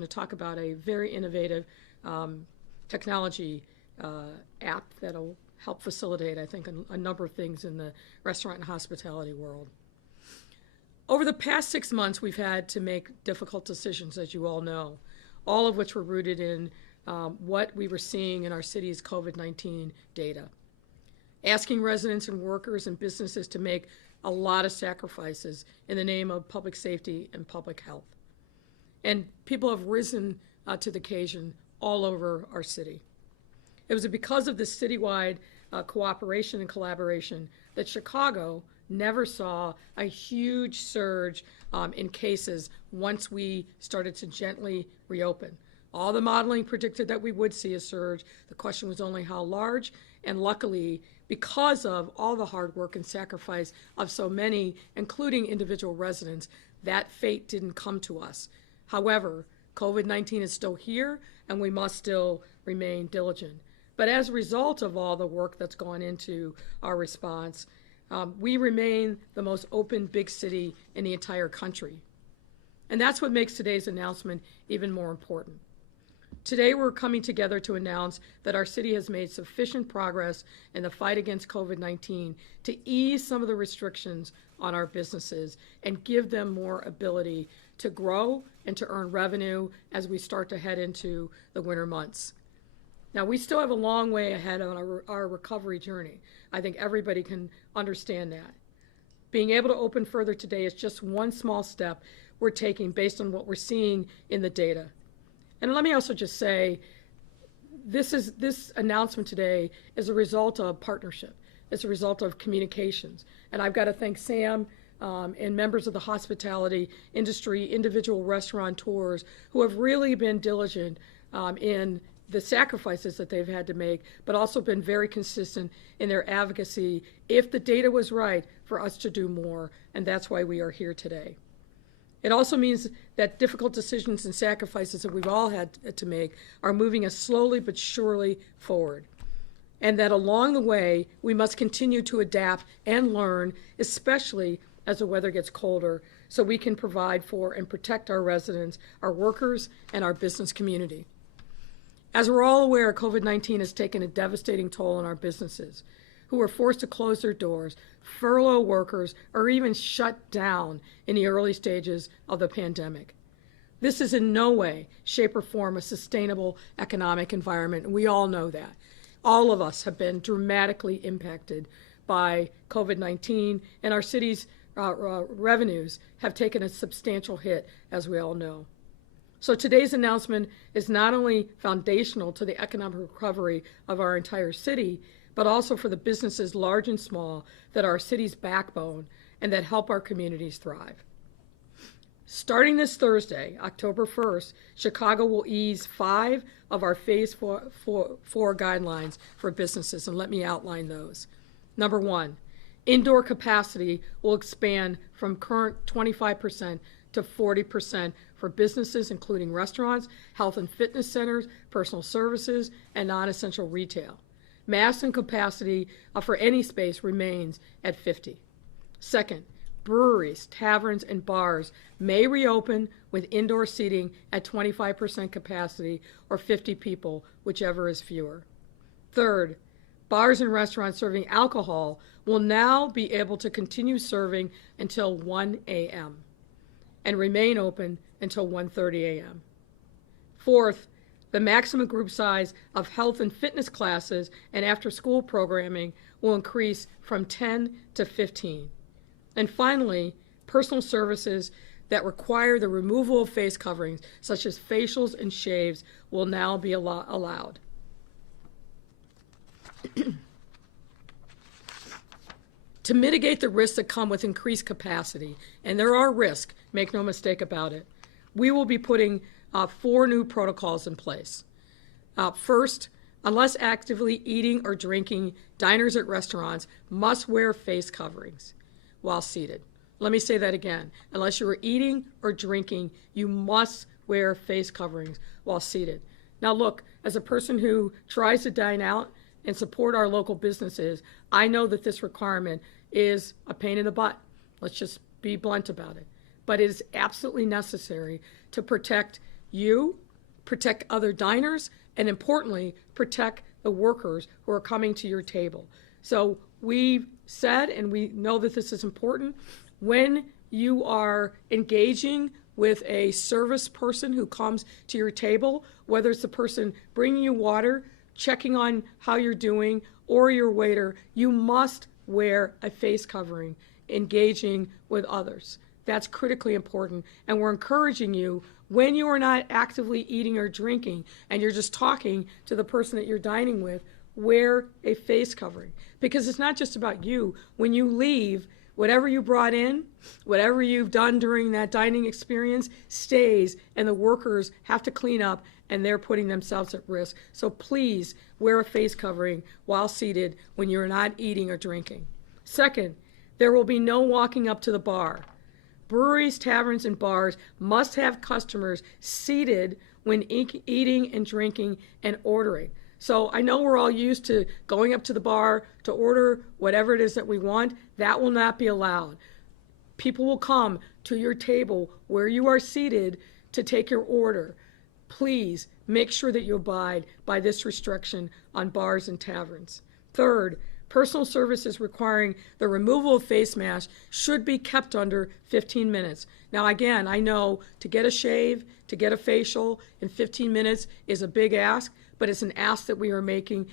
to talk about a very innovative technology app that'll help facilitate, I think, a number of things in the restaurant and hospitality world. Over the past 6 months, we've had to make difficult decisions, as you all know, all of which were rooted in what we were seeing in our city's COVID-19 data. Asking residents and workers and businesses to make a lot of sacrifices in the name of public safety and public health. And people have risen to the occasion all over our city. It was because of this citywide cooperation and collaboration that Chicago never saw a huge surge in cases once we started to gently reopen. All the modeling predicted that we would see a surge. The question was only how large, and luckily, because of all the hard work and sacrifice of so many, including individual residents, that fate didn't come to us. However, COVID-19 is still here, and we must still remain diligent. But as a result of all the work that's gone into our response, we remain the most open big city in the entire country. And that's what makes today's announcement even more important. Today, we're coming together to announce that our city has made sufficient progress in the fight against COVID-19 to ease some of the restrictions on our businesses and give them more ability to grow and to earn revenue as we start to head into the winter months. Now, we still have a long way ahead on our recovery journey. I think everybody can understand that. Being able to open further today is just one small step we're taking based on what we're seeing in the data. And let me also just say, this announcement today is a result of partnership. It's a result of communications. And I've got to thank Sam and members of the hospitality industry, individual restaurateurs, who have really been diligent in the sacrifices that they've had to make, but also been very consistent in their advocacy if the data was right for us to do more, and that's why we are here today. It also means that difficult decisions and sacrifices that we've all had to make are moving us slowly but surely forward. And that along the way, we must continue to adapt and learn, especially as the weather gets colder, so we can provide for and protect our residents, our workers, and our business community. As we're all aware, COVID-19 has taken a devastating toll on our businesses, who are forced to close their doors, furlough workers, or even shut down in the early stages of the pandemic. This is in no way, shape, or form a sustainable economic environment, and we all know that. All of us have been dramatically impacted by COVID-19, and our city's revenues have taken a substantial hit, as we all know. So today's announcement is not only foundational to the economic recovery of our entire city, but also for the businesses large and small that are our city's backbone and that help our communities thrive. Starting this Thursday, October 1st, Chicago will ease 5 of our Phase 4 guidelines for businesses, and let me outline those. Number 1, indoor capacity will expand from current 25% to 40% for businesses, including restaurants, health and fitness centers, personal services, and non-essential retail. Maximum capacity for any space remains at 50. Second, breweries, taverns, and bars may reopen with indoor seating at 25% capacity or 50 people, whichever is fewer. Third, bars and restaurants serving alcohol will now be able to continue serving until 1 a.m. and remain open until 1:30 a.m. Fourth, the maximum group size of health and fitness classes and after-school programming will increase from 10 to 15. And finally, personal services that require the removal of face coverings, such as facials and shaves, will now be allowed. To mitigate the risks that come with increased capacity, and there are risks, make no mistake about it, we will be putting 4 new protocols in place. First, unless actively eating or drinking, diners at restaurants must wear face coverings while seated. Let me say that again. Unless you are eating or drinking, you must wear face coverings while seated. Now look, as a person who tries to dine out and support our local businesses, I know that this requirement is a pain in the butt. Let's just be blunt about it. But it is absolutely necessary to protect you, protect other diners, and importantly, protect the workers who are coming to your table. So we've said, and we know that this is important, when you are engaging with a service person who comes to your table, whether it's the person bringing you water, checking on how you're doing, or your waiter, you must wear a face covering, engaging with others. That's critically important. And we're encouraging you, when you are not actively eating or drinking and you're just talking to the person that you're dining with, wear a face covering. Because it's not just about you. When you leave, whatever you brought in, whatever you've done during that dining experience stays, and the workers have to clean up, and they're putting themselves at risk. So please wear a face covering while seated when you're not eating or drinking. Second, there will be no walking up to the bar. Breweries, taverns, and bars must have customers seated when eating and drinking and ordering. So I know we're all used to going up to the bar to order whatever it is that we want. That will not be allowed. People will come to your table where you are seated to take your order. Please make sure that you abide by this restriction on bars and taverns. Third, personal services requiring the removal of face masks should be kept under 15 minutes. Now, again, I know to get a shave, to get a facial in 15 minutes is a big ask, but it's an ask that we are making,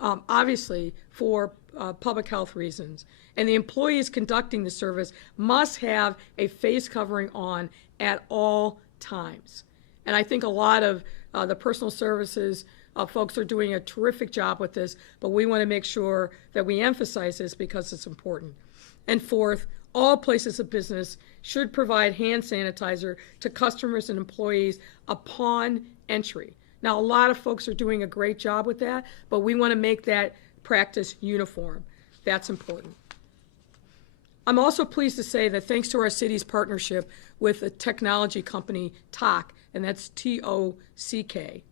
obviously, for public health reasons. And the employees conducting the service must have a face covering on at all times. And I think a lot of the personal services folks are doing a terrific job with this, but we want to make sure that we emphasize this because it's important. And fourth, all places of business should provide hand sanitizer to customers and employees upon entry. Now, a lot of folks are doing a great job with that, but we want to make that practice uniform. That's important. I'm also pleased to say that thanks to our city's partnership with a technology company, TalkTalk, and that's T-O-C-K,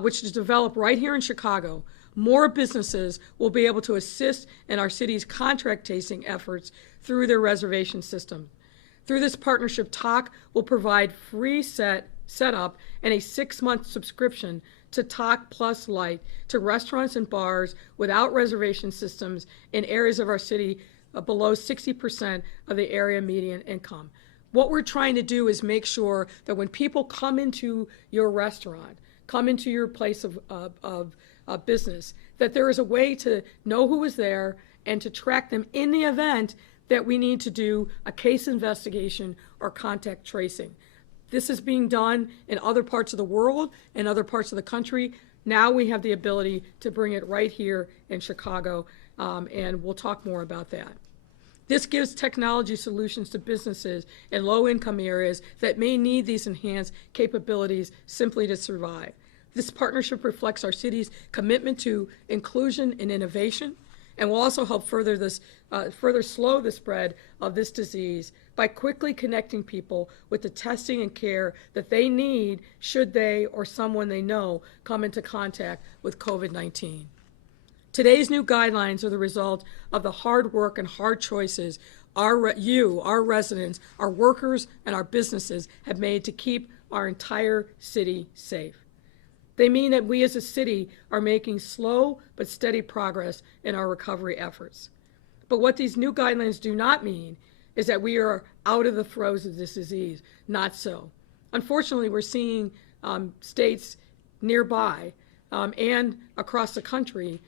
which is developed right here in Chicago, more businesses will be able to assist in our city's contract tracing efforts through their reservation system. Through this partnership, TalkTalk will provide free setup and a 6-month subscription to TalkTalk Plus Lite to restaurants and bars without reservation systems in areas of our city below 60% of the area median income. What we're trying to do is make sure that when people come into your restaurant, come into your place of business, that there is a way to know who is there and to track them in the event that we need to do a case investigation or contact tracing. This is being done in other parts of the world and other parts of the country. Now we have the ability to bring it right here in Chicago, and we'll talk more about that. This gives technology solutions to businesses in low-income areas that may need these enhanced capabilities simply to survive. This partnership reflects our city's commitment to inclusion and innovation, and will also help further slow the spread of this disease by quickly connecting people with the testing and care that they need should they or someone they know come into contact with COVID-19. Today's new guidelines are the result of the hard work and hard choices our residents, our workers, and our businesses have made to keep our entire city safe. They mean that we as a city are making slow but steady progress in our recovery efforts. But what these new guidelines do not mean is that we are out of the throes of this disease. Not so. Unfortunately, we're seeing states nearby and across the country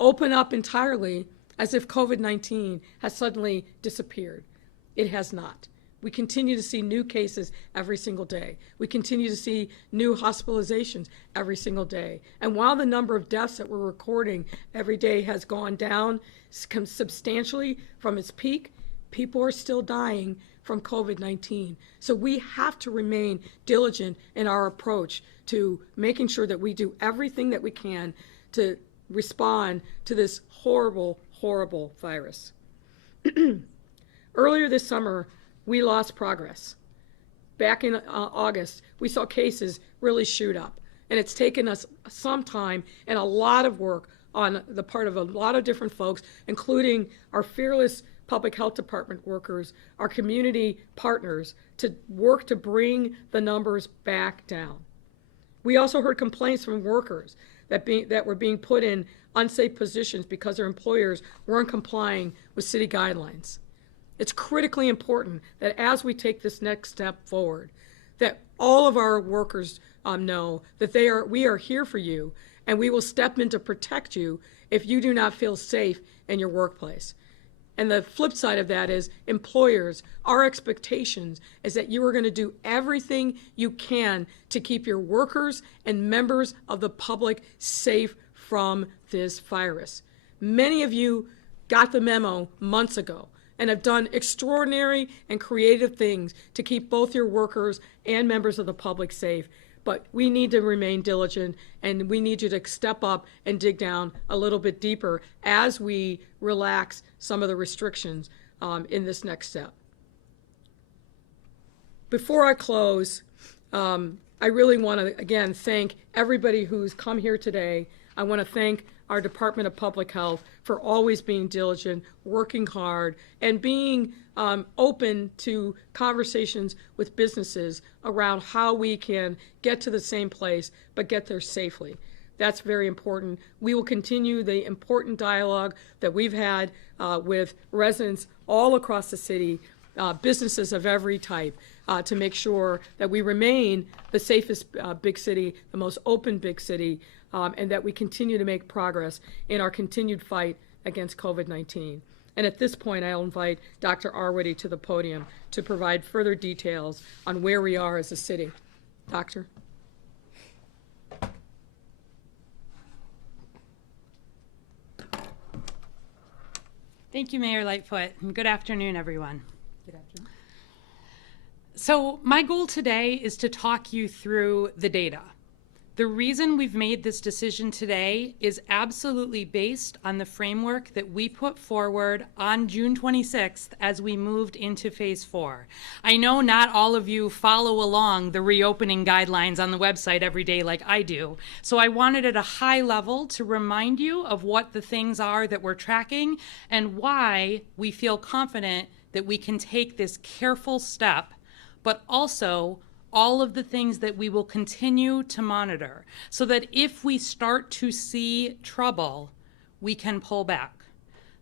open up entirely as if COVID-19 has suddenly disappeared. It has not. We continue to see new cases every single day. We continue to see new hospitalizations every single day. And while the number of deaths that we're recording every day has gone down substantially from its peak, people are still dying from COVID-19. So we have to remain diligent in our approach to making sure that we do everything that we can to respond to this horrible, horrible virus. Earlier this summer, we lost progress. Back in August, we saw cases really shoot up. And it's taken us some time and a lot of work on the part of a lot of different folks, including our fearless public health department workers, our community partners, to work to bring the numbers back down. We also heard complaints from workers that were being put in unsafe positions because their employers weren't complying with city guidelines. It's critically important that as we take this next step forward, that all of our workers know that we are here for you, and we will step in to protect you if you do not feel safe in your workplace. And the flip side of that is employers, our expectations is that you are going to do everything you can to keep your workers and members of the public safe from this virus. Many of you got the memo months ago and have done extraordinary and creative things to keep both your workers and members of the public safe. But we need to remain diligent, and we need you to step up and dig down a little bit deeper as we relax some of the restrictions in this next step. Before I close, I really want to, again, thank everybody who's come here today. I want to thank our Department of Public Health for always being diligent, working hard, and being open to conversations with businesses around how we can get to the same place, but get there safely. That's very important. We will continue the important dialogue that we've had with residents all across the city, businesses of every type, to make sure that we remain the safest big city, the most open big city, and that we continue to make progress in our continued fight against COVID-19. And at this point, I'll invite Dr. Arwady to the podium to provide further details on where we are as a city. Doctor? Thank you, Mayor Lightfoot, and good afternoon, everyone. Good afternoon. So my goal today is to talk you through the data. The reason we've made this decision today is absolutely based on the framework that we put forward on June 26th as we moved into phase 4. I know not all of you follow along the reopening guidelines on the website every day like I do, so I wanted at a high level to remind you of what the things are that we're tracking and why we feel confident that we can take this careful step, but also all of the things that we will continue to monitor so that if we start to see trouble, we can pull back.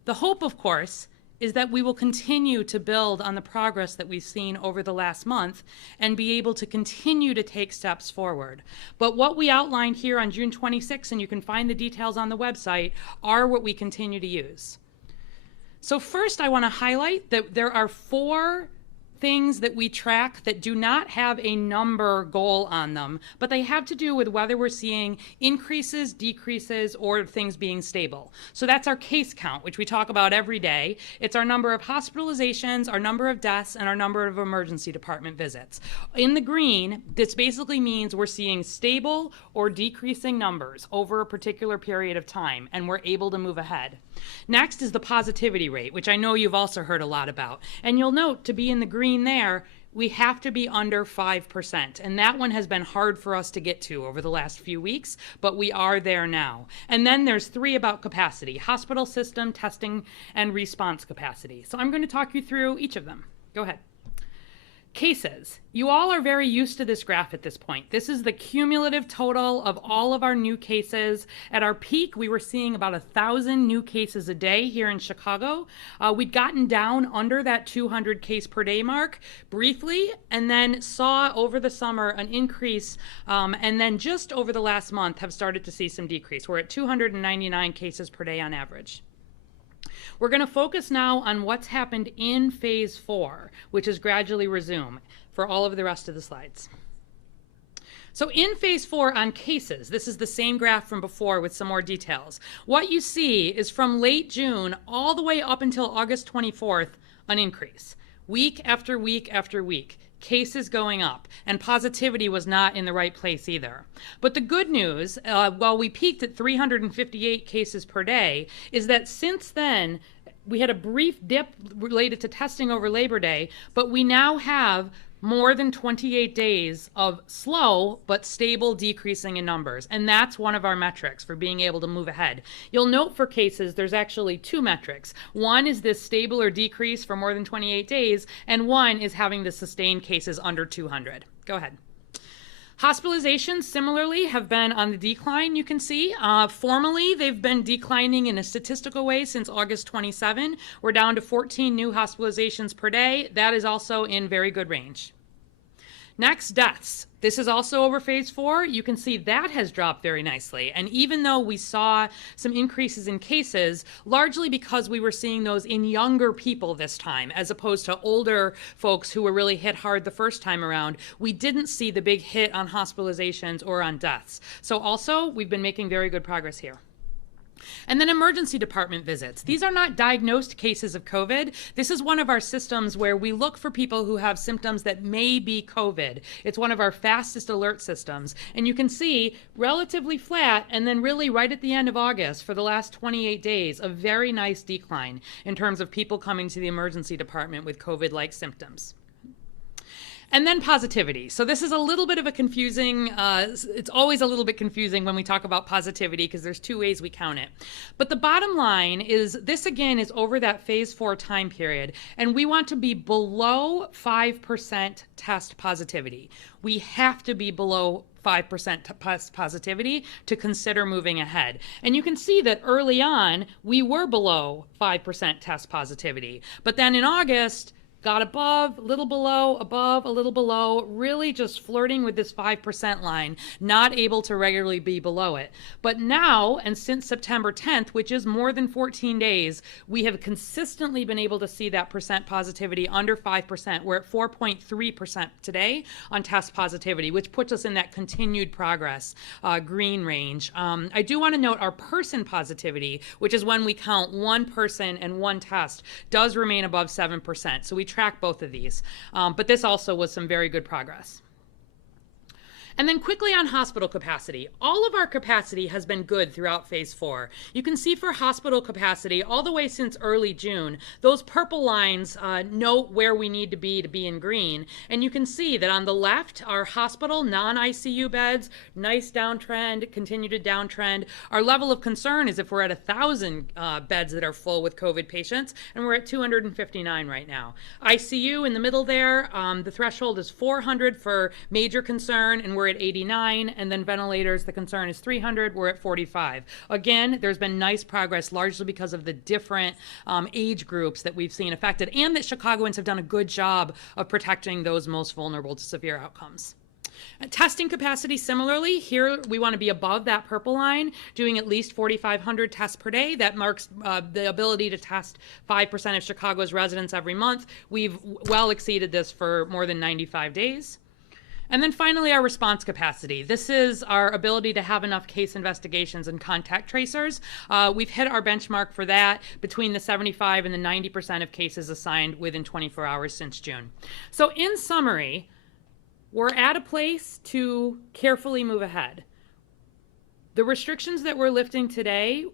The hope, of course, is that we will continue to build on the progress that we've seen over the last month and be able to continue to take steps forward. But what we outlined here on June 26th, and you can find the details on the website, are what we continue to use. So first, I want to highlight that there are 4 things that we track that do not have a number goal on them, but they have to do with whether we're seeing increases, decreases, or things being stable. So that's our case count, which we talk about every day. It's our number of hospitalizations, our number of deaths, and our number of emergency department visits. In the green, this basically means we're seeing stable or decreasing numbers over a particular period of time, and we're able to move ahead. Next is the positivity rate, which I know you've also heard a lot about. And you'll note to be in the green there, we have to be under 5%. And that one has been hard for us to get to over the last few weeks, but we are there now. And then there's 3 about capacity: hospital system, testing, and response capacity. So I'm going to talk you through each of them. Go ahead. Cases. You all are very used to this graph at this point. This is the cumulative total of all of our new cases. At our peak, we were seeing about 1,000 new cases a day here in Chicago. We'd gotten down under that 200 case per day mark briefly, and then saw over the summer an increase, and then just over the last month have started to see some decrease. We're at 299 cases per day on average. We're going to focus now on what's happened in phase 4, which is gradually resume, for all of the rest of the slides. So in phase 4 on cases, this is the same graph from before with some more details. What you see is from late June all the way up until August 24th, an increase. Week after week after week. Cases going up, and positivity was not in the right place either. But the good news, while we peaked at 358 cases per day, is that since then, we had a brief dip related to testing over Labor Day, but we now have more than 28 days of slow but stable decreasing in numbers. And that's one of our metrics for being able to move ahead. You'll note for cases, there's actually two metrics. One is this stable or decrease for more than 28 days, and one is having the sustained cases under 200. Go ahead. Hospitalizations, similarly, have been on the decline, you can see. Formally, they've been declining in a statistical way since August 27. We're down to 14 new hospitalizations per day. That is also in very good range. Next, deaths. This is also over phase 4. You can see that has dropped very nicely. And even though we saw some increases in cases, largely because we were seeing those in younger people this time, as opposed to older folks who were really hit hard the first time around, we didn't see the big hit on hospitalizations or on deaths. So also, we've been making very good progress here. And then emergency department visits. These are not diagnosed cases of COVID. This is one of our systems where we look for people who have symptoms that may be COVID. It's one of our fastest alert systems. And you can see relatively flat, and then really right at the end of August for the last 28 days, a very nice decline in terms of people coming to the emergency department with COVID-like symptoms. And then positivity. So this is a little bit of a confusing, it's always a little bit confusing when we talk about positivity because there's two ways we count it. But the bottom line is this again is over that phase 4 time period, and we want to be below 5% test positivity. We have to be below 5% test positivity to consider moving ahead. And you can see that early on, we were below 5% test positivity. But then in August, got above, a little below, above, a little below, really just flirting with this 5% line, not able to regularly be below it. But now, and since September 10th, which is more than 14 days, we have consistently been able to see that percent positivity under 5%. We're at 4.3% today on test positivity, which puts us in that continued progress green range. I do want to note our person positivity, which is when we count one person and one test, does remain above 7%. So we track both of these. But this also was some very good progress. And then quickly on hospital capacity. All of our capacity has been good throughout phase 4. You can see for hospital capacity all the way since early June, those purple lines note where we need to be in green. And you can see that on the left, our hospital non-ICU beds, nice downtrend, continue to downtrend. Our level of concern is if we're at 1,000 beds that are full with COVID patients, and we're at 259 right now. ICU in the middle there, the threshold is 400 for major concern, and we're at 89, and then ventilators, the concern is 300, we're at 45. Again, there's been nice progress largely because of the different age groups that we've seen affected, and that Chicagoans have done a good job of protecting those most vulnerable to severe outcomes. Testing capacity, similarly, here we want to be above that purple line, doing at least 4,500 tests per day. That marks the ability to test 5% of Chicago's residents every month. We've well exceeded this for more than 95 days. And then finally, our response capacity. This is our ability to have enough case investigations and contact tracers. We've hit our benchmark for that between the 75 and the 90% of cases assigned within 24 hours since June. So in summary, we're at a place to carefully move ahead. The restrictions that we're lifting today,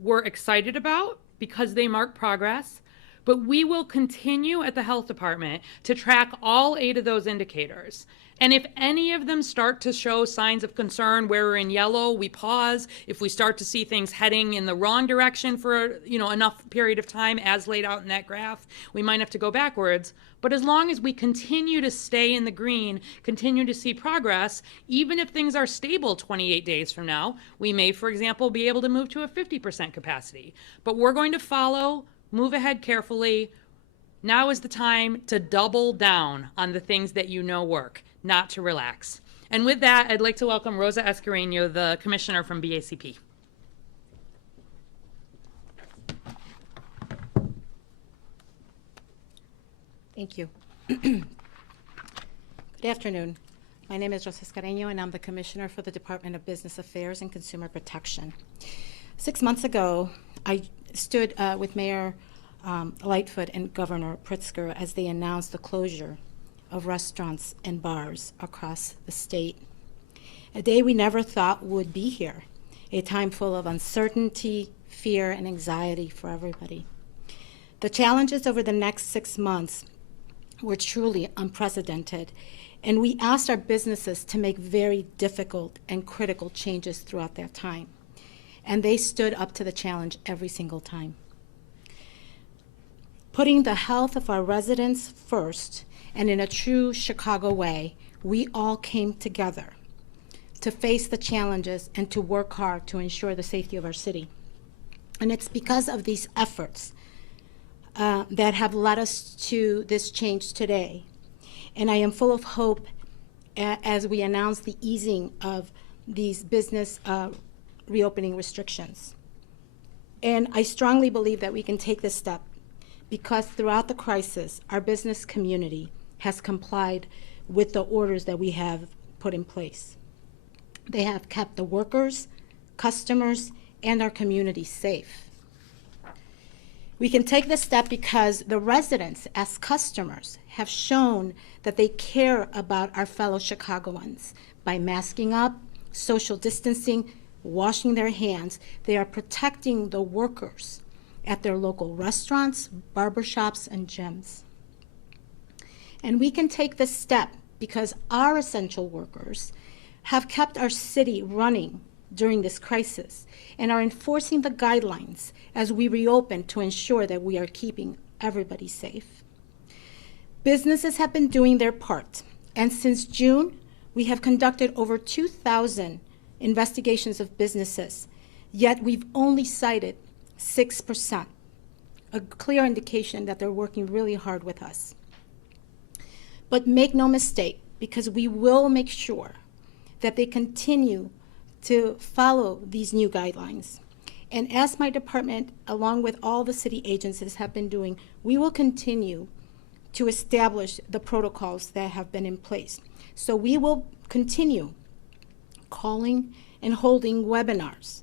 we're excited about because they mark progress. But we will continue at the health department to track all 8 of those indicators. And if any of them start to show signs of concern where we're in yellow, we pause. If we start to see things heading in the wrong direction for enough period of time as laid out in that graph, we might have to go backwards. But as long as we continue to stay in the green, continue to see progress, even if things are stable 28 days from now, we may, for example, be able to move to a 50% capacity. But we're going to follow, move ahead carefully. Now is the time to double down on the things that you know work, not to relax. And with that, I'd like to welcome Rosa Escareno, the commissioner from BACP. Thank you. Good afternoon. My name is Rosa Escareno, and I'm the commissioner for the Department of Business Affairs and Consumer Protection. 6 months ago, I stood with Mayor Lightfoot and Governor Pritzker as they announced the closure of restaurants and bars across the state. A day we never thought would be here, a time full of uncertainty, fear, and anxiety for everybody. The challenges over the next 6 months were truly unprecedented, and we asked our businesses to make very difficult and critical changes throughout that time. And they stood up to the challenge every single time. Putting the health of our residents first, and in a true Chicago way, we all came together to face the challenges and to work hard to ensure the safety of our city. And it's because of these efforts that have led us to this change today. And I am full of hope as we announce the easing of these business reopening restrictions. And I strongly believe that we can take this step because throughout the crisis, our business community has complied with the orders that we have put in place. They have kept the workers, customers, and our community safe. We can take this step because the residents, as customers, have shown that they care about our fellow Chicagoans by masking up, social distancing, washing their hands. They are protecting the workers at their local restaurants, barbershops, and gyms. And we can take this step because our essential workers have kept our city running during this crisis and are enforcing the guidelines as we reopen to ensure that we are keeping everybody safe. Businesses have been doing their part, and since June, we have conducted over 2,000 investigations of businesses, yet we've only cited 6%, a clear indication that they're working really hard with us. But make no mistake, because we will make sure that they continue to follow these new guidelines. And as my department, along with all the city agencies have been doing, we will continue to establish the protocols that have been in place. So we will continue calling and holding webinars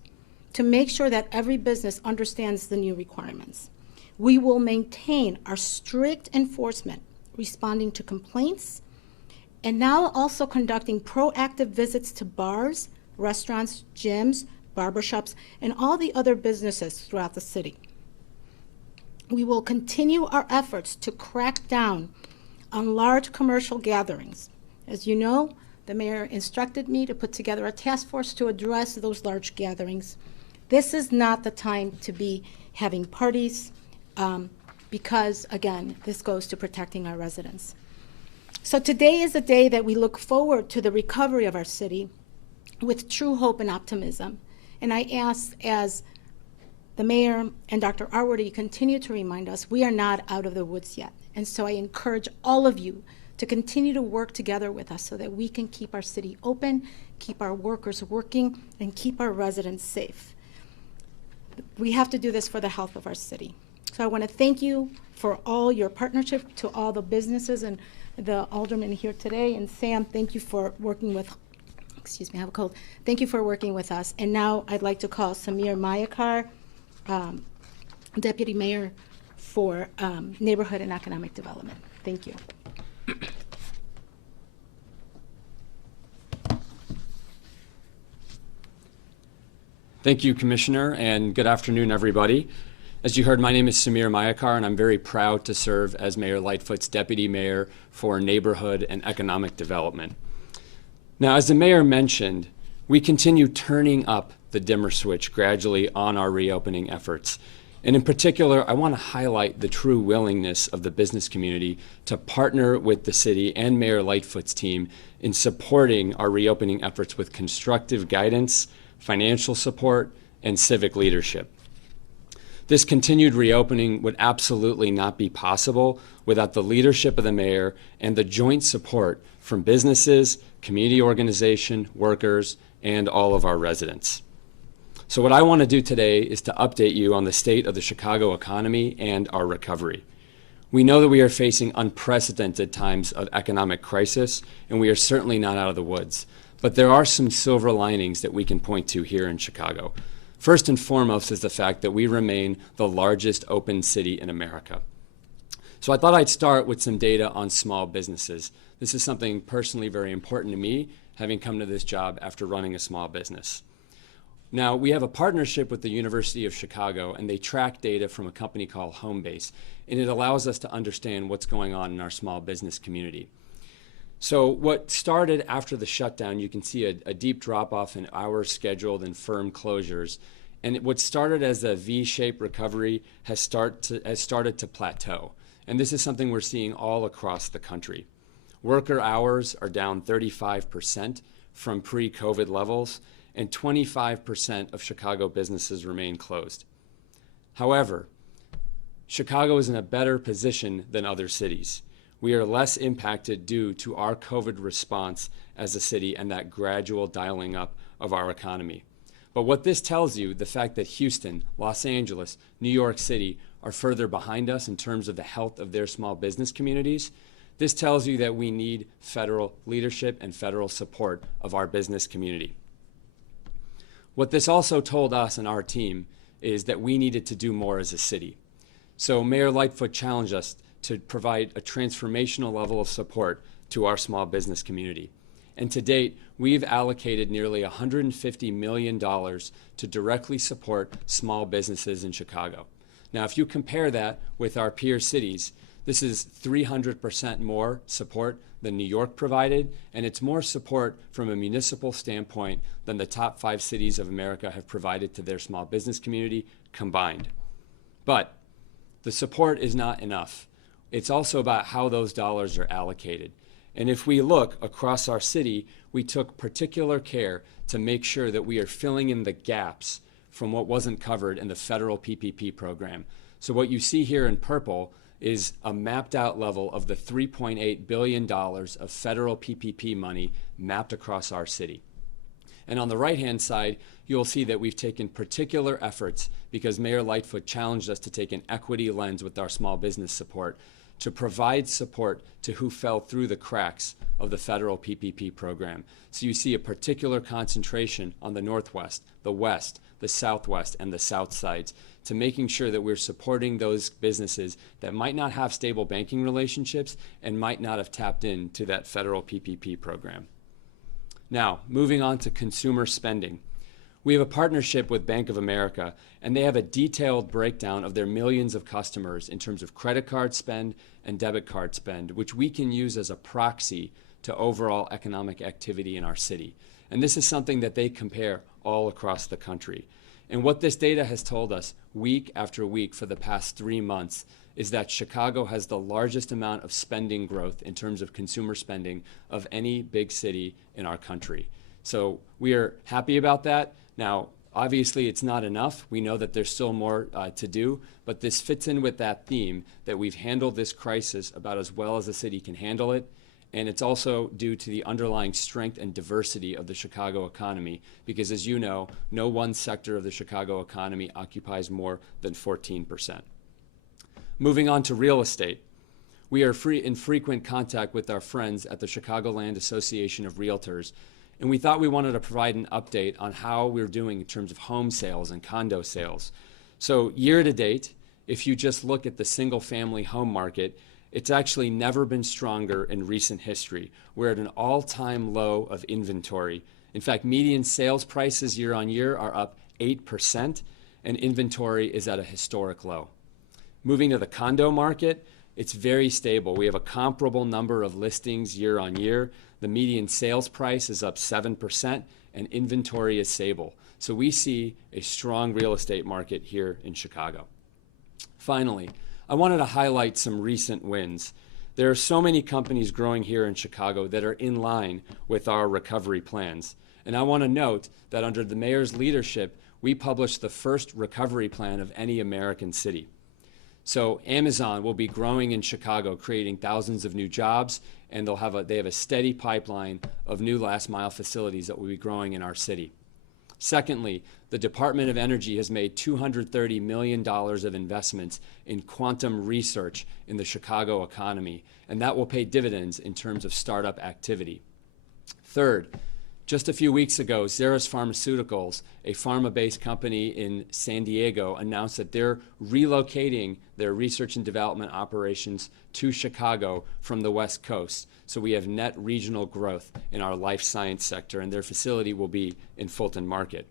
to make sure that every business understands the new requirements. We will maintain our strict enforcement, responding to complaints, and now also conducting proactive visits to bars, restaurants, gyms, barbershops, and all the other businesses throughout the city. We will continue our efforts to crack down on large commercial gatherings. As you know, the mayor instructed me to put together a task force to address those large gatherings. This is not the time to be having parties because, again, this goes to protecting our residents. So today is a day that we look forward to the recovery of our city with true hope and optimism. And I ask, as the mayor and Dr. Arworthy continue to remind us, we are not out of the woods yet. And so I encourage all of you to continue to work together with us so that we can keep our city open, keep our workers working, and keep our residents safe. We have to do this for the health of our city. So I want to thank you for all your partnership, to all the businesses and the aldermen here today. And Sam, thank you for working with, excuse me, I have a cold. Thank you for working with us. And now I'd like to call Samir Mayakar, Deputy Mayor for Neighborhood and Economic Development. Thank you. Thank you, Commissioner, and good afternoon, everybody. As you heard, my name is Samir Mayakar, and I'm very proud to serve as Mayor Lightfoot's Deputy Mayor for Neighborhood and Economic Development. Now, as the Mayor mentioned, we continue turning up the dimmer switch gradually on our reopening efforts. And in particular, I want to highlight the true willingness of the business community to partner with the city and Mayor Lightfoot's team in supporting our reopening efforts with constructive guidance, financial support, and civic leadership. This continued reopening would absolutely not be possible without the leadership of the mayor and the joint support from businesses, community organization, workers, and all of our residents. So what I want to do today is to update you on the state of the Chicago economy and our recovery. We know that we are facing unprecedented times of economic crisis, and we are certainly not out of the woods. But there are some silver linings that we can point to here in Chicago. First and foremost is the fact that we remain the largest open city in America. So I thought I'd start with some data on small businesses. This is something personally very important to me, having come to this job after running a small business. Now, we have a partnership with the University of Chicago, and they track data from a company called Homebase, and it allows us to understand what's going on in our small business community. So what started after the shutdown, you can see a deep drop-off in hours scheduled and firm closures. And what started as a V-shaped recovery has started to plateau. And this is something we're seeing all across the country. Worker hours are down 35% from pre-COVID levels, and 25% of Chicago businesses remain closed. However, Chicago is in a better position than other cities. We are less impacted due to our COVID response as a city and that gradual dialing up of our economy. But what this tells you, the fact that Houston, Los Angeles, New York City are further behind us in terms of the health of their small business communities, this tells you that we need federal leadership and federal support of our business community. What this also told us and our team is that we needed to do more as a city. So Mayor Lightfoot challenged us to provide a transformational level of support to our small business community. And to date, we've allocated nearly $150 million to directly support small businesses in Chicago. Now, if you compare that with our peer cities, this is 300% more support than New York provided, and it's more support from a municipal standpoint than the top 5 cities of America have provided to their small business community combined. But the support is not enough. It's also about how those dollars are allocated. And if we look across our city, we took particular care to make sure that we are filling in the gaps from what wasn't covered in the federal PPP program. So what you see here in purple is a mapped out level of the $3.8 billion of federal PPP money mapped across our city. And on the right-hand side, you'll see that we've taken particular efforts because Mayor Lightfoot challenged us to take an equity lens with our small business support to provide support to who fell through the cracks of the federal PPP program. So you see a particular concentration on the Northwest, the West, the Southwest, and the South sides to making sure that we're supporting those businesses that might not have stable banking relationships and might not have tapped into that federal PPP program. Now, moving on to consumer spending. We have a partnership with Bank of America, and they have a detailed breakdown of their millions of customers in terms of credit card spend and debit card spend, which we can use as a proxy to overall economic activity in our city. And this is something that they compare all across the country. And what this data has told us week after week for the past 3 months is that Chicago has the largest amount of spending growth in terms of consumer spending of any big city in our country. So we are happy about that. Now, obviously, it's not enough. We know that there's still more to do, but this fits in with that theme that we've handled this crisis about as well as the city can handle it. And it's also due to the underlying strength and diversity of the Chicago economy, because as you know, no one sector of the Chicago economy occupies more than 14%. Moving on to real estate. We are in frequent contact with our friends at the Chicagoland Association of Realtors, and we thought we wanted to provide an update on how we're doing in terms of home sales and condo sales. So year to date, if you just look at the single-family home market, it's actually never been stronger in recent history. We're at an all-time low of inventory. In fact, median sales prices year on year are up 8%, and inventory is at a historic low. Moving to the condo market, it's very stable. We have a comparable number of listings year on year. The median sales price is up 7%, and inventory is stable. So we see a strong real estate market here in Chicago. Finally, I wanted to highlight some recent wins. There are so many companies growing here in Chicago that are in line with our recovery plans. And I want to note that under the mayor's leadership, we published the first recovery plan of any American city. So Amazon will be growing in Chicago, creating thousands of new jobs, and they have a steady pipeline of new last mile facilities that will be growing in our city. Secondly, the Department of Energy has made $230 million of investments in quantum research in the Chicago economy, and that will pay dividends in terms of startup activity. Third, just a few weeks ago, Xeris Pharmaceuticals, a pharma-based company in San Diego, announced that they're relocating their research and development operations to Chicago from the West Coast. So we have net regional growth in our life science sector, and their facility will be in Fulton Market.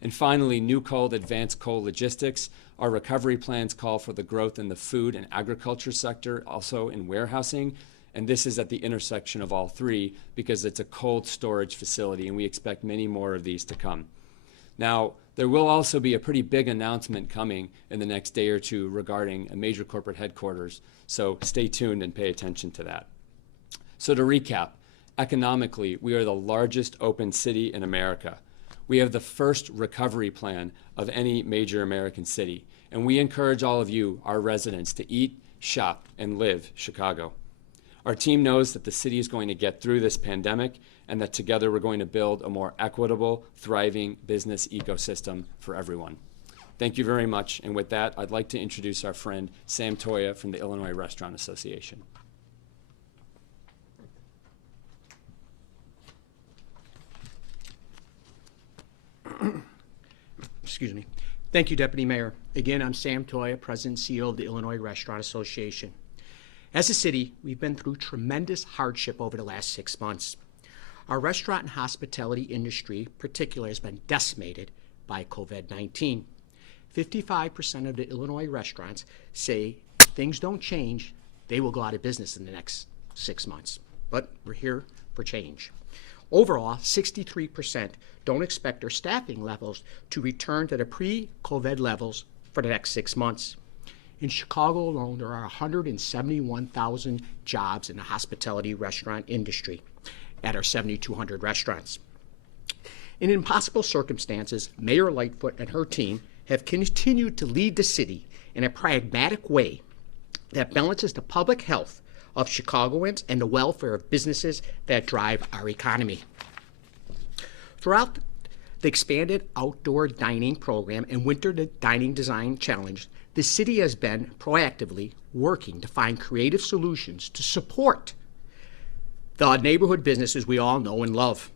And finally, new cold, advanced cold logistics. Our recovery plans call for the growth in the food and agriculture sector, also in warehousing. And this is at the intersection of all three because it's a cold storage facility, and we expect many more of these to come. Now, there will also be a pretty big announcement coming in the next day or two regarding a major corporate headquarters, so stay tuned and pay attention to that. So to recap, economically, we are the largest open city in America. We have the first recovery plan of any major American city, and we encourage all of you, our residents, to eat, shop, and live Chicago. Our team knows that the city is going to get through this pandemic and that together we're going to build a more equitable, thriving business ecosystem for everyone. Thank you very much. And with that, I'd like to introduce our friend Sam Toya from the Illinois Restaurant Association. Excuse me. Thank you, Deputy Mayor. Again, I'm Sam Toya, President and CEO of the Illinois Restaurant Association. As a city, we've been through tremendous hardship over the last 6 months. Our restaurant and hospitality industry, particularly, has been decimated by COVID-19. 55% of the Illinois restaurants say if things don't change, they will go out of business in the next 6 months. But we're here for change. Overall, 63% don't expect their staffing levels to return to the pre-COVID levels for the next 6 months. In Chicago alone, there are 171,000 jobs in the hospitality restaurant industry at our 7,200 restaurants. In impossible circumstances, Mayor Lightfoot and her team have continued to lead the city in a pragmatic way that balances the public health of Chicagoans and the welfare of businesses that drive our economy. Throughout the expanded outdoor dining program and winter dining design challenge, the city has been proactively working to find creative solutions to support the neighborhood businesses we all know and love.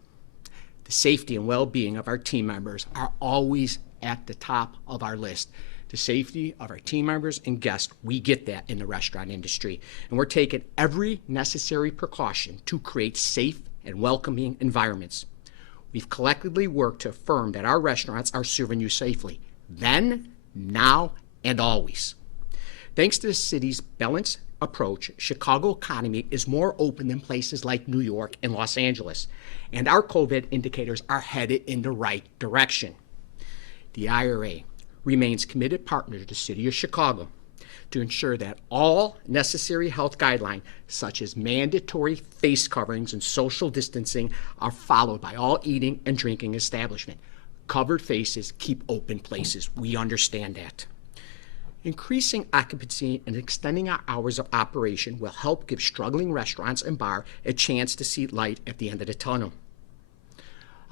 The safety and well-being of our team members are always at the top of our list. The safety of our team members and guests, we get that in the restaurant industry. And we're taking every necessary precaution to create safe and welcoming environments. We've collectively worked to affirm that our restaurants are serving you safely, then, now, and always. Thanks to the city's balanced approach, Chicago economy is more open than places like New York and Los Angeles, and our COVID indicators are headed in the right direction. The IRA remains committed partner to the City of Chicago to ensure that all necessary health guidelines, such as mandatory face coverings and social distancing, are followed by all eating and drinking establishments. Covered faces keep open places. We understand that. Increasing occupancy and extending our hours of operation will help give struggling restaurants and bars a chance to see light at the end of the tunnel.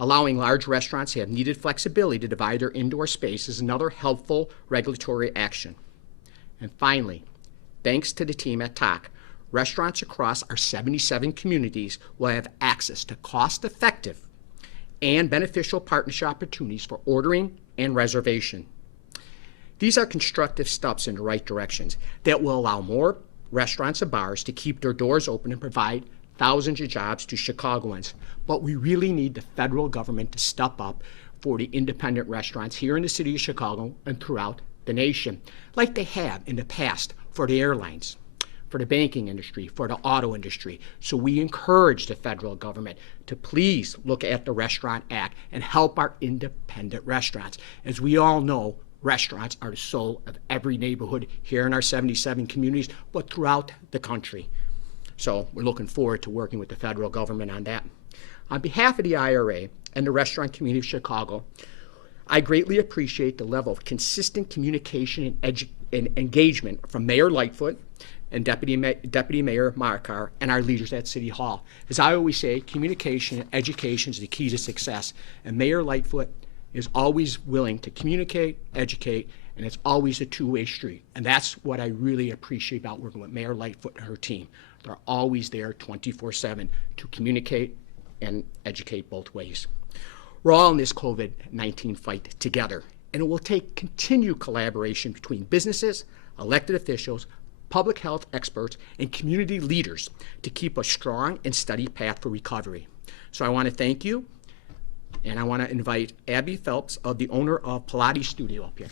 Allowing large restaurants to have needed flexibility to divide their indoor space is another helpful regulatory action. And finally, thanks to the team at TalkTalk, restaurants across our 77 communities will have access to cost-effective and beneficial partnership opportunities for ordering and reservation. These are constructive steps in the right directions that will allow more restaurants and bars to keep their doors open and provide thousands of jobs to Chicagoans. But we really need the federal government to step up for the independent restaurants here in the city of Chicago and throughout the nation, like they have in the past for the airlines, for the banking industry, for the auto industry. So we encourage the federal government to please look at the Restaurant Act and help our independent restaurants. As we all know, restaurants are the soul of every neighborhood here in our 77 communities, but throughout the country. So we're looking forward to working with the federal government on that. On behalf of the IRA and the restaurant community of Chicago, I greatly appreciate the level of consistent communication and engagement from Mayor Lightfoot and Deputy Mayor Markar and our leaders at City Hall. As I always say, communication and education is the key to success. And Mayor Lightfoot is always willing to communicate, educate, and it's always a two-way street. And that's what I really appreciate about working with Mayor Lightfoot and her team. They're always there 24/7 to communicate and educate both ways. We're all in this COVID-19 fight together, and it will take continued collaboration between businesses, elected officials, public health experts, and community leaders to keep a strong and steady path for recovery. So I want to thank you And I want to invite Abby Phelps, the owner of Pilates Studio, up here.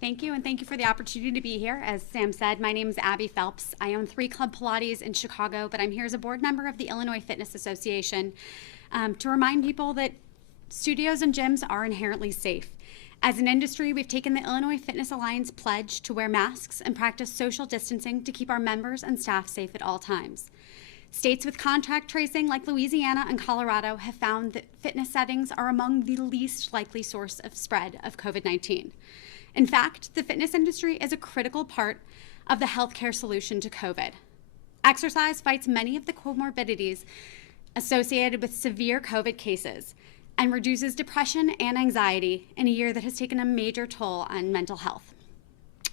Thank you, and thank you for the opportunity to be here. As Sam said, my name is Abby Phelps. I own 3 Club Pilates in Chicago, but I'm here as a board member of the Illinois Fitness Association to remind people that studios and gyms are inherently safe. As an industry, we've taken the Illinois Fitness Alliance pledge to wear masks and practice social distancing to keep our members and staff safe at all times. States with contact tracing like Louisiana and Colorado have found that fitness settings are among the least likely source of spread of COVID-19. In fact, the fitness industry is a critical part of the healthcare solution to COVID. Exercise fights many of the comorbidities associated with severe COVID cases and reduces depression and anxiety in a year that has taken a major toll on mental health.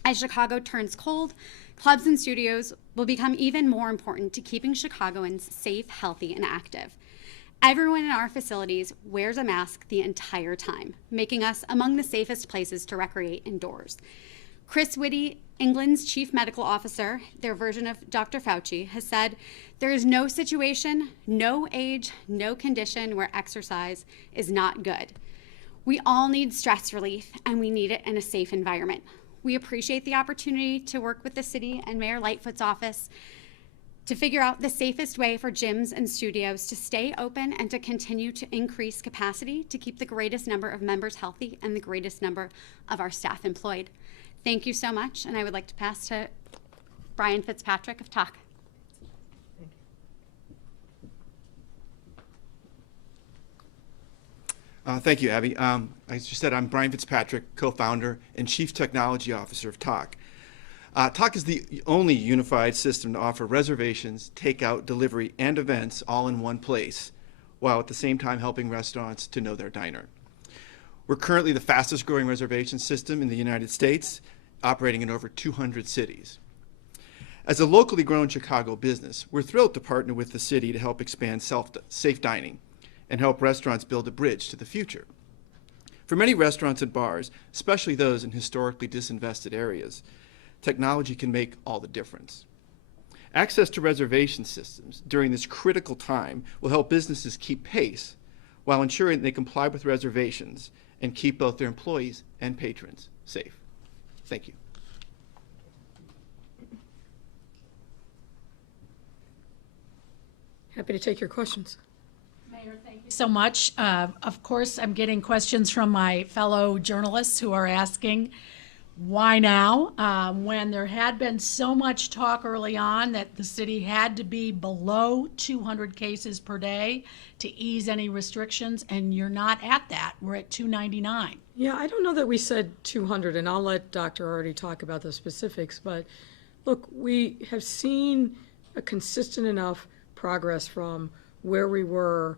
As Chicago turns cold, clubs and studios will become even more important to keeping Chicagoans safe, healthy, and active. Everyone in our facilities wears a mask the entire time, making us among the safest places to recreate indoors. Chris Whitty, England's chief medical officer, their version of Dr. Fauci, has said, "There is no situation, no age, no condition where exercise is not good. We all need stress relief, and we need it in a safe environment." We appreciate the opportunity to work with the city and Mayor Lightfoot's office to figure out the safest way for gyms and studios to stay open and to continue to increase capacity to keep the greatest number of members healthy and the greatest number of our staff employed. Thank you so much, and I would like to pass to Brian Fitzpatrick of TalkTalk. Thank you, Abby. As you said, I'm Brian Fitzpatrick, co-founder and chief technology officer of TalkTalk. TalkTalk is the only unified system to offer reservations, takeout, delivery, and events all in one place, while at the same time helping restaurants to know their diner. We're currently the fastest growing reservation system in the United States, operating in over 200 cities. As a locally grown Chicago business, we're thrilled to partner with the city to help expand safe dining and help restaurants build a bridge to the future. For many restaurants and bars, especially those in historically disinvested areas, technology can make all the difference. Access to reservation systems during this critical time will help businesses keep pace while ensuring they comply with reservations and keep both their employees and patrons safe. Thank you. Happy to take your questions. Mayor, thank you so much. Of course, I'm getting questions from my fellow journalists who are asking, why now? When there had been so much talk early on that the city had to be below 200 cases per day to ease any restrictions, and you're not at that. We're at 299. Yeah, I don't know that we said 200, and I'll let Dr. already talk about the specifics, but look, we have seen a consistent enough progress from where we were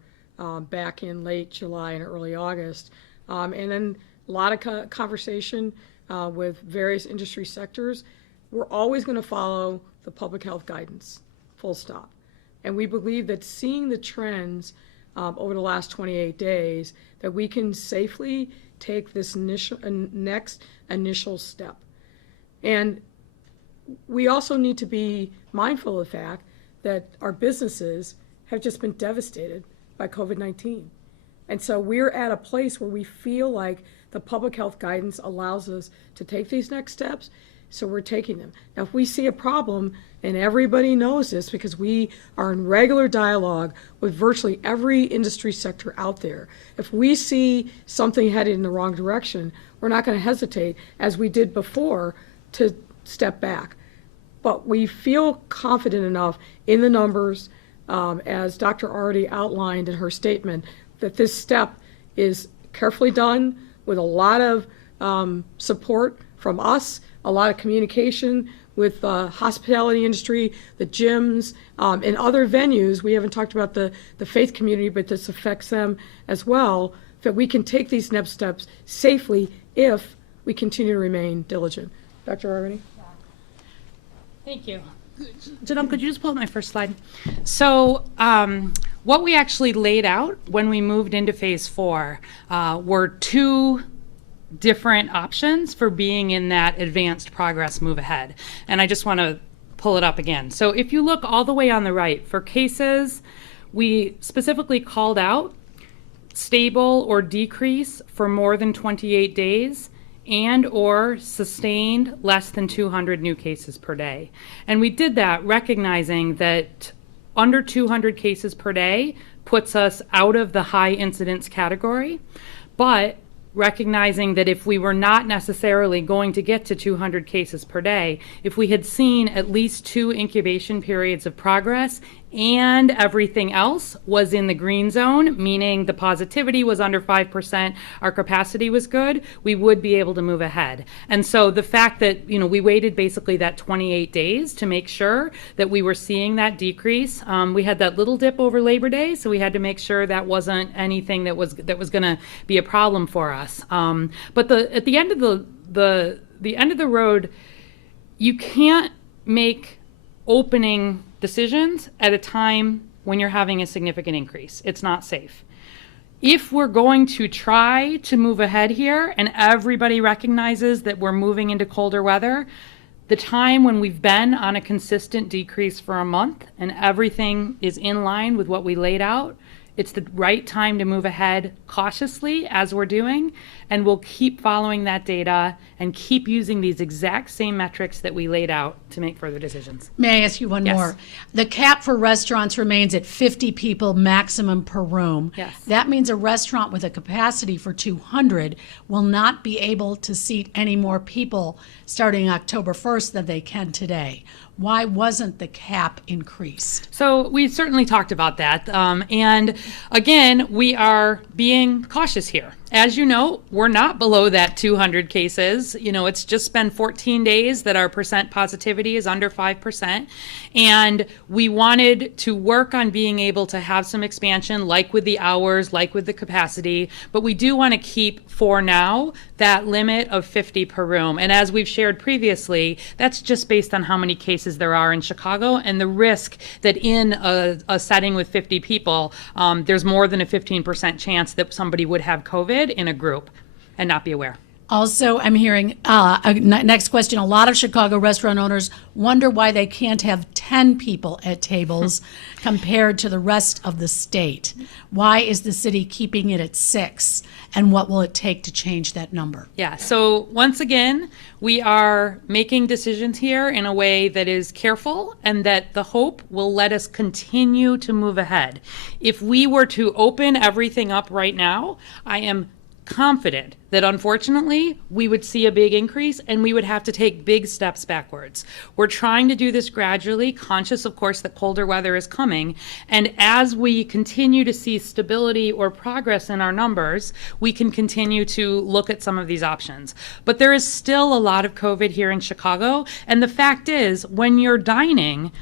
back in late July and early August, and then a lot of conversation with various industry sectors. We're always going to follow the public health guidance, full stop. And we believe that seeing the trends over the last 28 days, that we can safely take this next initial step. And we also need to be mindful of the fact that our businesses have just been devastated by COVID-19. And so we're at a place where we feel like the public health guidance allows us to take these next steps, so we're taking them. Now, if we see a problem, and everybody knows this because we are in regular dialogue with virtually every industry sector out there, if we see something headed in the wrong direction, we're not going to hesitate, as we did before, to step back. But we feel confident enough in the numbers, as Dr. already outlined in her statement, that this step is carefully done with a lot of support from us, a lot of communication with the hospitality industry, the gyms, and other venues. We haven't talked about the faith community, but this affects them as well, that we can take these next steps safely if we continue to remain diligent. Dr. Arvany? Thank you. Janelle, could you just pull up my first slide? So what we actually laid out when we moved into phase 4 were 2 different options for being in that advanced progress move ahead. And I just want to pull it up again. So if you look all the way on the right, for cases, we specifically called out stable or decrease for more than 28 days and or sustained less than 200 new cases per day. And we did that recognizing that under 200 cases per day puts us out of the high incidence category, but recognizing that if we were not necessarily going to get to 200 cases per day, if we had seen at least 2 incubation periods of progress and everything else was in the green zone, meaning the positivity was under 5%, our capacity was good, we would be able to move ahead. And so the fact that, we waited basically that 28 days to make sure that we were seeing that decrease. We had that little dip over Labor Day, so we had to make sure that wasn't anything that was going to be a problem for us. But at the end of the end of the road, you can't make opening decisions at a time when you're having a significant increase. It's not safe. If we're going to try to move ahead here, and everybody recognizes that we're moving into colder weather, the time when we've been on a consistent decrease for a month and everything is in line with what we laid out, it's the right time to move ahead cautiously as we're doing, and we'll keep following that data and keep using these exact same metrics that we laid out to make further decisions. May I ask you one Yes. more? The cap for restaurants remains at 50 people maximum per room. Yes. That means a restaurant with a capacity for 200 will not be able to seat any more people starting October 1st than they can today. Why wasn't the cap increased? So we certainly talked about that. And again, we are being cautious here. As you know, we're not below that 200 cases. It's just been 14 days that our percent positivity is under 5%. And we wanted to work on being able to have some expansion, like with the hours, like with the capacity. But we do want to keep, for now, that limit of 50 per room. And as we've shared previously, that's just based on how many cases there are in Chicago and the risk that in a setting with 50 people, there's more than a 15% chance that somebody would have COVID in a group and not be aware. Also, I'm hearing, next question, a lot of Chicago restaurant owners wonder why they can't have 10 people at tables compared to the rest of the state. Why is the city keeping it at 6? And what will it take to change that number? Yeah, so once again, we are making decisions here in a way that is careful and that the hope will let us continue to move ahead. If we were to open everything up right now, I am confident that unfortunately we would see a big increase and we would have to take big steps backwards. We're trying to do this gradually, conscious of course that colder weather is coming, and as we continue to see stability or progress in our numbers, we can continue to look at some of these options. But there is still a lot of COVID here in Chicago, and the fact is when you're dining,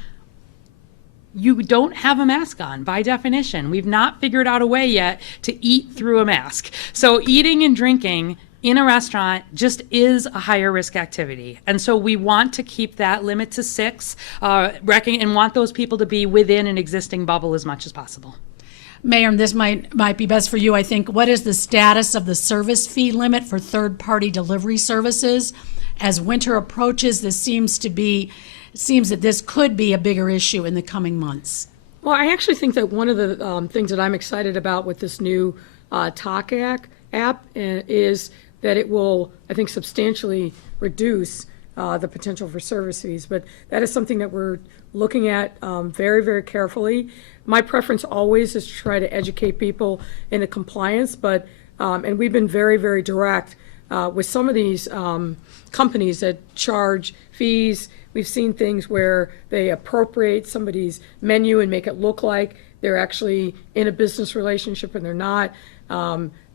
you don't have a mask on by definition. We've not figured out a way yet to eat through a mask. So eating and drinking in a restaurant just is a higher risk activity. And so we want to keep that limit to 6 and want those people to be within an existing bubble as much as possible. Mayor, and this might be best for you, I think. What is the status of the service fee limit for third-party delivery services? As winter approaches, this seems that this could be a bigger issue in the coming months. Well, I actually think that one of the things that I'm excited about with this new TalkTalk app is that it will, I think, substantially reduce the potential for service fees. But that is something that we're looking at very, very carefully. My preference always is to try to educate people into compliance, but and we've been very, very direct with some of these companies that charge fees. We've seen things where they appropriate somebody's menu and make it look like they're actually in a business relationship and they're not.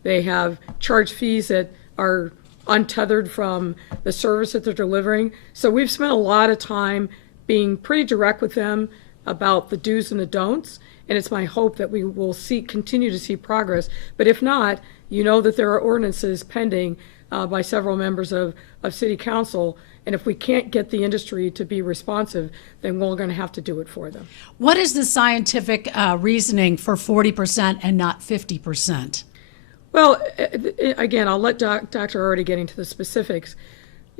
They have charge fees that are untethered from the service that they're delivering. So we've spent a lot of time being pretty direct with them about the do's and the don'ts, and it's my hope that we will continue to see progress. But if not, you know that there are ordinances pending by several members of City Council, and if we can't get the industry to be responsive, then we're going to have to do it for them. What is the scientific reasoning for 40% and not 50%? Well, again, I'll let Dr. already get into the specifics.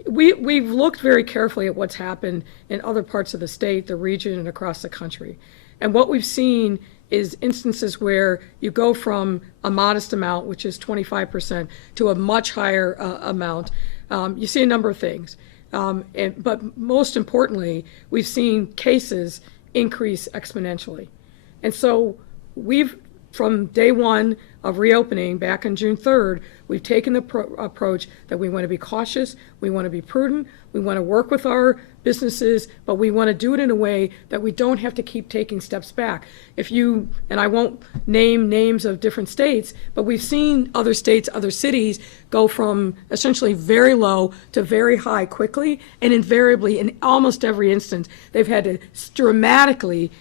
we've looked very carefully at what's happened in other parts of the state, the region, and across the country. And what we've seen is instances where you go from a modest amount, which is 25%, to a much higher amount. You see a number of things. But most importantly, we've seen cases increase exponentially. And so we've, from day one of reopening back on June 3rd, we've taken the approach that we want to be cautious, we want to be prudent, we want to work with our businesses, but we want to do it in a way that we don't have to keep taking steps back. If you, and I won't name names of different states, but we've seen other states, other cities go from essentially very low to very high quickly, and invariably, in almost every instance, they've had to dramatically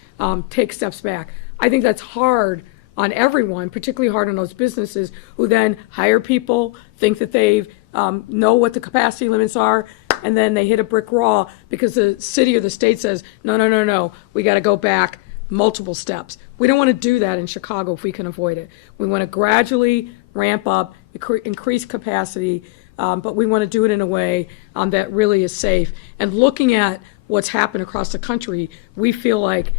take steps back. I think that's hard on everyone, particularly hard on those businesses who then hire people, think that they know what the capacity limits are, and then they hit a brick wall because the city or the state says, no, we got to go back multiple steps. We don't want to do that in Chicago if we can avoid it. We want to gradually ramp up, increase capacity, but we want to do it in a way that really is safe. And looking at what's happened across the country, we feel like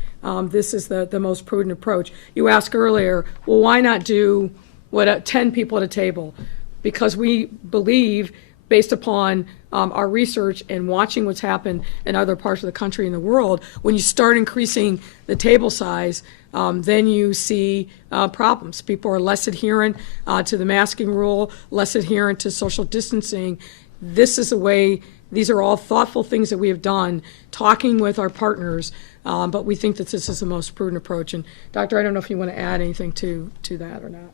this is the most prudent approach. You asked earlier, well, why not do 10 people at a table? Because we believe, based upon our research and watching what's happened in other parts of the country and the world, when you start increasing the table size, then you see problems. People are less adherent to the masking rule, less adherent to social distancing. This is a way, these are all thoughtful things that we have done, talking with our partners, but we think that this is the most prudent approach. And Doctor, I don't know if you want to add anything to that or not.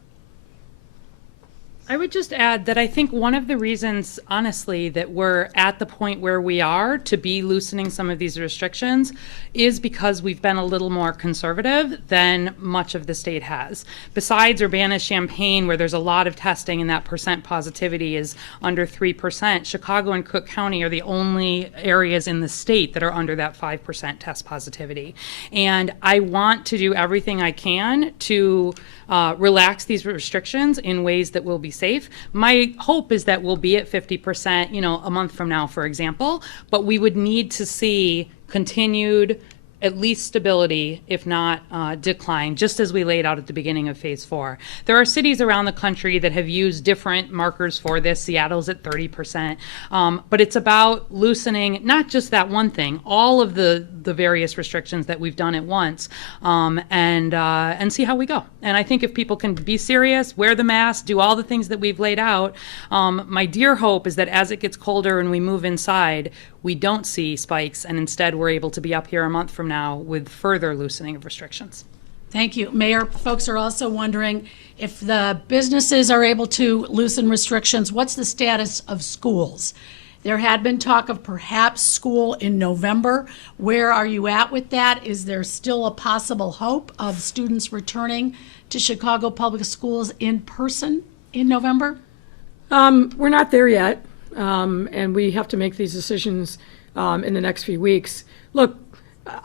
I would just add that I think one of the reasons, honestly, that we're at the point where we are to be loosening some of these restrictions is because we've been a little more conservative than much of the state has. Besides Urbana-Champaign, where there's a lot of testing and that percent positivity is under 3%, Chicago and Cook County are the only areas in the state that are under that 5% test positivity. And I want to do everything I can to relax these restrictions in ways that will be safe. My hope is that we'll be at 50%, a month from now, for example, but we would need to see continued at least stability, if not decline, just as we laid out at the beginning of phase 4. There are cities around the country that have used different markers for this. Seattle's at 30%. But it's about loosening not just that one thing, all of the various restrictions that we've done at once, and see how we go. And I think if people can be serious, wear the mask, do all the things that we've laid out, my dear hope is that as it gets colder and we move inside, we don't see spikes, and instead we're able to be up here a month from now with further loosening of restrictions. Thank you. Mayor, folks are also wondering if the businesses are able to loosen restrictions, what's the status of schools? There had been talk of perhaps school in November. Where are you at with that? Is there still a possible hope of students returning to Chicago Public Schools in person in November? We're not there yet. And we have to make these decisions in the next few weeks. Look,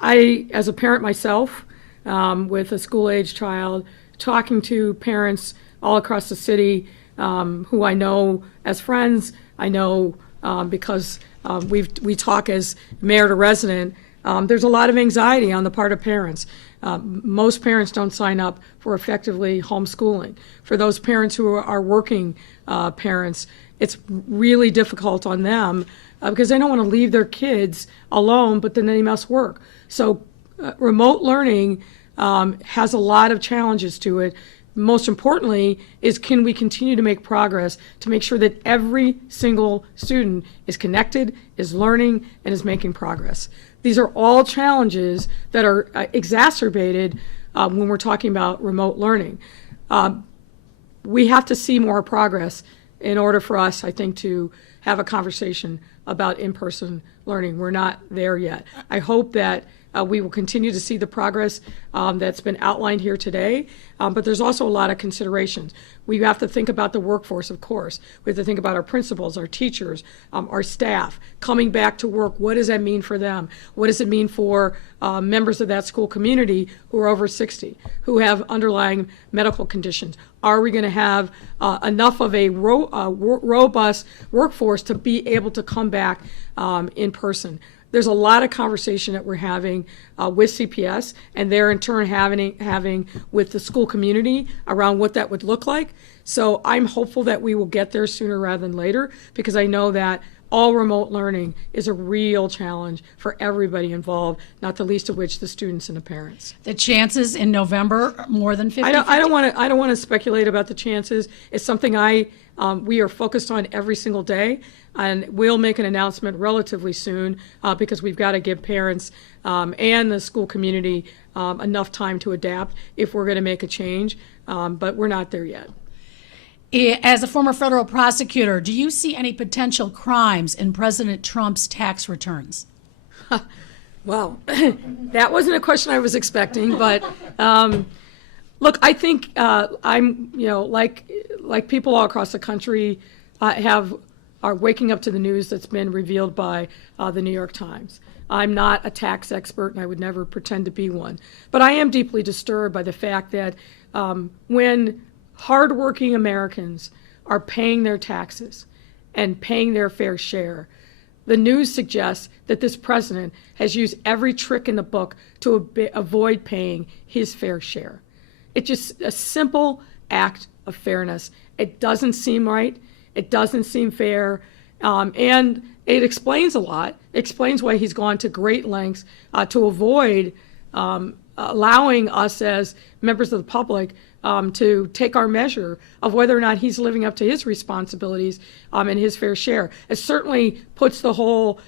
I, as a parent myself, with a school-age child, talking to parents all across the city who I know as friends, I know because we talk as mayor to resident, there's a lot of anxiety on the part of parents. Most parents don't sign up for effectively homeschooling. For those parents who are working parents, it's really difficult on them because they don't want to leave their kids alone, but then they must work. So remote learning has a lot of challenges to it. Most importantly is, can we continue to make progress to make sure that every single student is connected, is learning, and is making progress? These are all challenges that are exacerbated when we're talking about remote learning. We have to see more progress in order for us, I think, to have a conversation about in-person learning. We're not there yet. I hope that We will continue to see the progress that's been outlined here today, but there's also a lot of considerations. We have to think about the workforce, of course. We have to think about our principals, our teachers, our staff, coming back to work. What does that mean for them? What does it mean for members of that school community who are over 60, who have underlying medical conditions? Are we going to have enough of a robust workforce to be able to come back in person? There's a lot of conversation that we're having with CPS, and they're in turn having with the school community around what that would look like. So I'm hopeful that we will get there sooner rather than later, because I know that all remote learning is a real challenge for everybody involved, not the least of which the students and the parents. The chances in November are more than 50. I don't want to speculate about the chances. It's something we are focused on every single day, and we'll make an announcement relatively soon because we've got to give parents and the school community enough time to adapt if we're going to make a change, but we're not there yet. As a former federal prosecutor, do you see any potential crimes in President Trump's tax returns? Well, that wasn't a question I was expecting, but look, I think I'm, like people all across the country are waking up to the news that's been revealed by the New York Times. I'm not a tax expert, and I would never pretend to be one, but I am deeply disturbed by the fact that when hardworking Americans are paying their taxes and paying their fair share, the news suggests that this president has used every trick in the book to avoid paying his fair share. It's just a simple act of fairness. It doesn't seem right. It doesn't seem fair. And it explains a lot. It explains why he's gone to great lengths to avoid allowing us as members of the public to take our measure of whether or not he's living up to his responsibilities and his fair share. It certainly puts the whole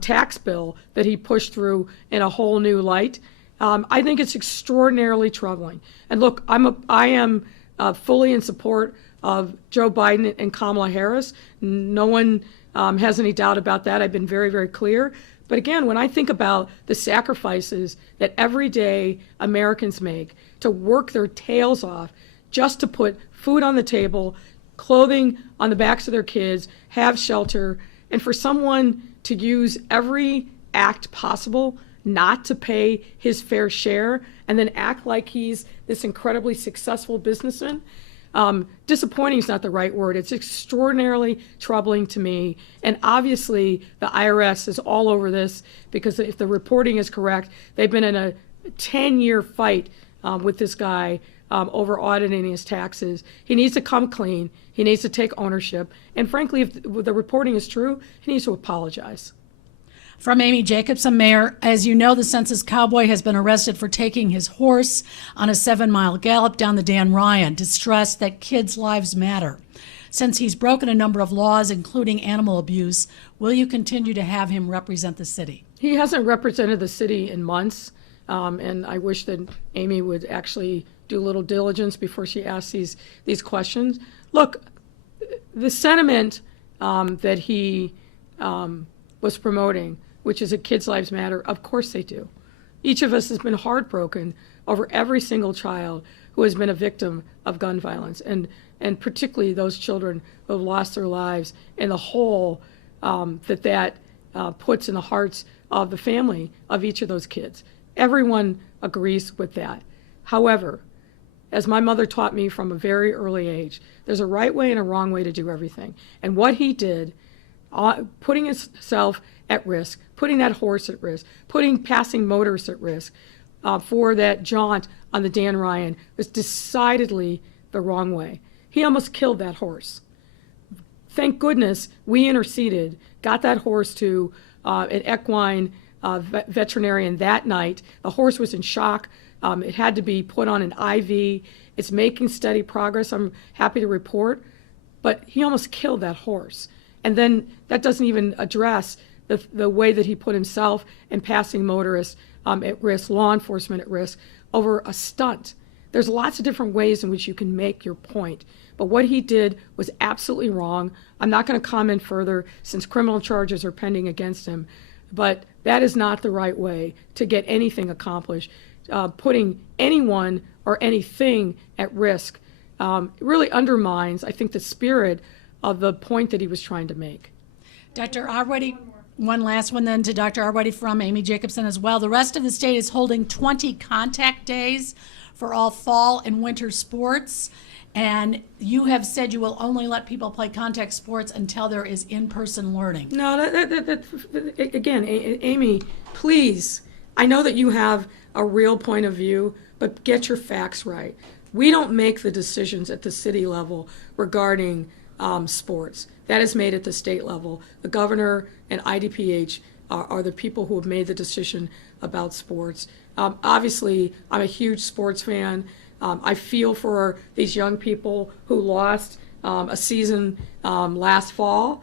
tax bill that he pushed through in a whole new light. I think it's extraordinarily troubling. And look, I am fully in support of Joe Biden and Kamala Harris. No one has any doubt about that. I've been very, very clear. But again, when I think about the sacrifices that everyday Americans make to work their tails off just to put food on the table, clothing on the backs of their kids, have shelter, and for someone to use every act possible not to pay his fair share and then act like he's this incredibly successful businessman, disappointing is not the right word. It's extraordinarily troubling to me. And obviously, the IRS is all over this because if the reporting is correct, they've been in a 10-year fight with this guy over auditing his taxes. He needs to come clean. He needs to take ownership. And frankly, if the reporting is true, he needs to apologize. From Amy Jacobson, Mayor, as you know, the Census cowboy has been arrested for taking his horse on a 7-mile gallop down the Dan Ryan to stress that kids' lives matter. Since he's broken a number of laws, including animal abuse, will you continue to have him represent the city? He hasn't represented the city in months, and I wish that Amy would actually do a little diligence before she asks these questions. Look, the sentiment that he was promoting, which is that kids' lives matter, of course they do. Each of us has been heartbroken over every single child who has been a victim of gun violence, and particularly those children who have lost their lives and the hole that puts in the hearts of the family of each of those kids. Everyone agrees with that. However, as my mother taught me from a very early age, there's a right way and a wrong way to do everything. And what he did, putting himself at risk, putting that horse at risk, putting passing motorists at risk for that jaunt on the Dan Ryan was decidedly the wrong way. He almost killed that horse. Thank goodness we interceded, got that horse to an equine veterinarian that night. The horse was in shock. It had to be put on an IV. It's making steady progress, I'm happy to report. But he almost killed that horse. And then that doesn't even address the way that he put himself and passing motorists at risk, law enforcement at risk, over a stunt. There's lots of different ways in which you can make your point. But what he did was absolutely wrong. I'm not going to comment further since criminal charges are pending against him. But That is not the right way to get anything accomplished. Putting anyone or anything at risk really undermines, I think, the spirit of the point that he was trying to make. Dr. Arwady, one last one then to Dr. Arwady from Amy Jacobson as well. The rest of the state is holding 20 contact days for all fall and winter sports. And you have said you will only let people play contact sports until there is in-person learning. No, again, Amy, please, I know that you have a real point of view, but get your facts right. We don't make the decisions at the city level regarding sports. That is made at the state level. The governor and IDPH are the people who have made the decision about sports. Obviously, I'm a huge sports fan. I feel for these young people who lost a season last fall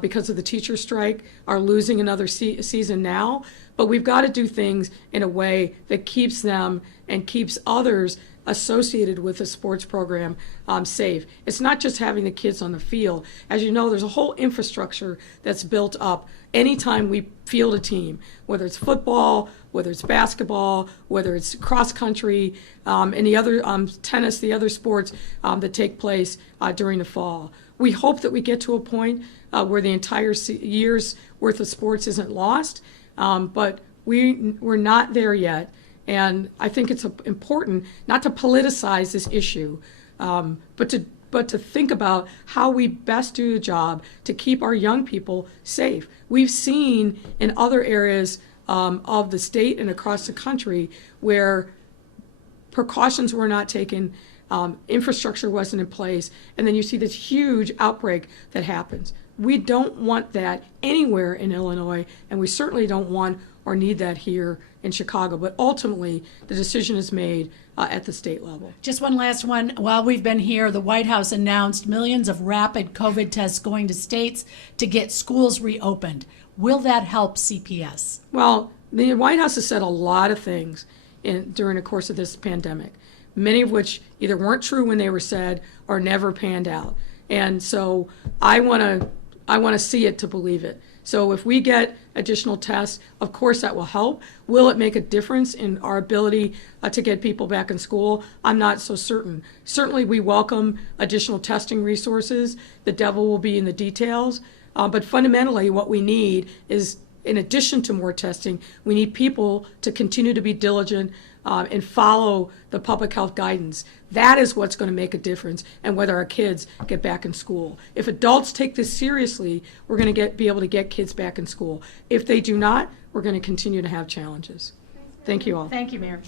because of the teacher strike, are losing another season now. But we've got to do things in a way that keeps them and keeps others associated with the sports program safe. It's not just having the kids on the field. As you know, there's a whole infrastructure that's built up anytime we field a team, whether it's football, whether it's basketball, whether it's cross country, and the other tennis, the other sports that take place during the fall. We hope that we get to a point where the entire year's worth of sports isn't lost, but we're not there yet. And I think it's important not to politicize this issue, but to think about how we best do the job to keep our young people safe. We've seen in other areas of the state and across the country where precautions were not taken, infrastructure wasn't in place, and then you see this huge outbreak that happens. We don't want that anywhere in Illinois, and we certainly don't want or need that here in Chicago. But ultimately, the decision is made at the state level. Just one last one. While we've been here, the White House announced millions of rapid COVID tests going to states to get schools reopened. Will that help CPS? Well, the White House has said a lot of things during the course of this pandemic, many of which either weren't true when they were said or never panned out. And so I want to see it to believe it. So if we get additional tests, of course that will help. Will it make a difference in our ability to get people back in school? I'm not so certain. Certainly we welcome additional testing resources. The devil will be in the details. But fundamentally what we need is, in addition to more testing, we need people to continue to be diligent and follow the public health guidance. That is what's going to make a difference in whether our kids get back in school. If adults take this seriously, we're going to be able to get kids back in school. If they do not, we're going to continue to have challenges. Thank you all. Thank you, Mayor.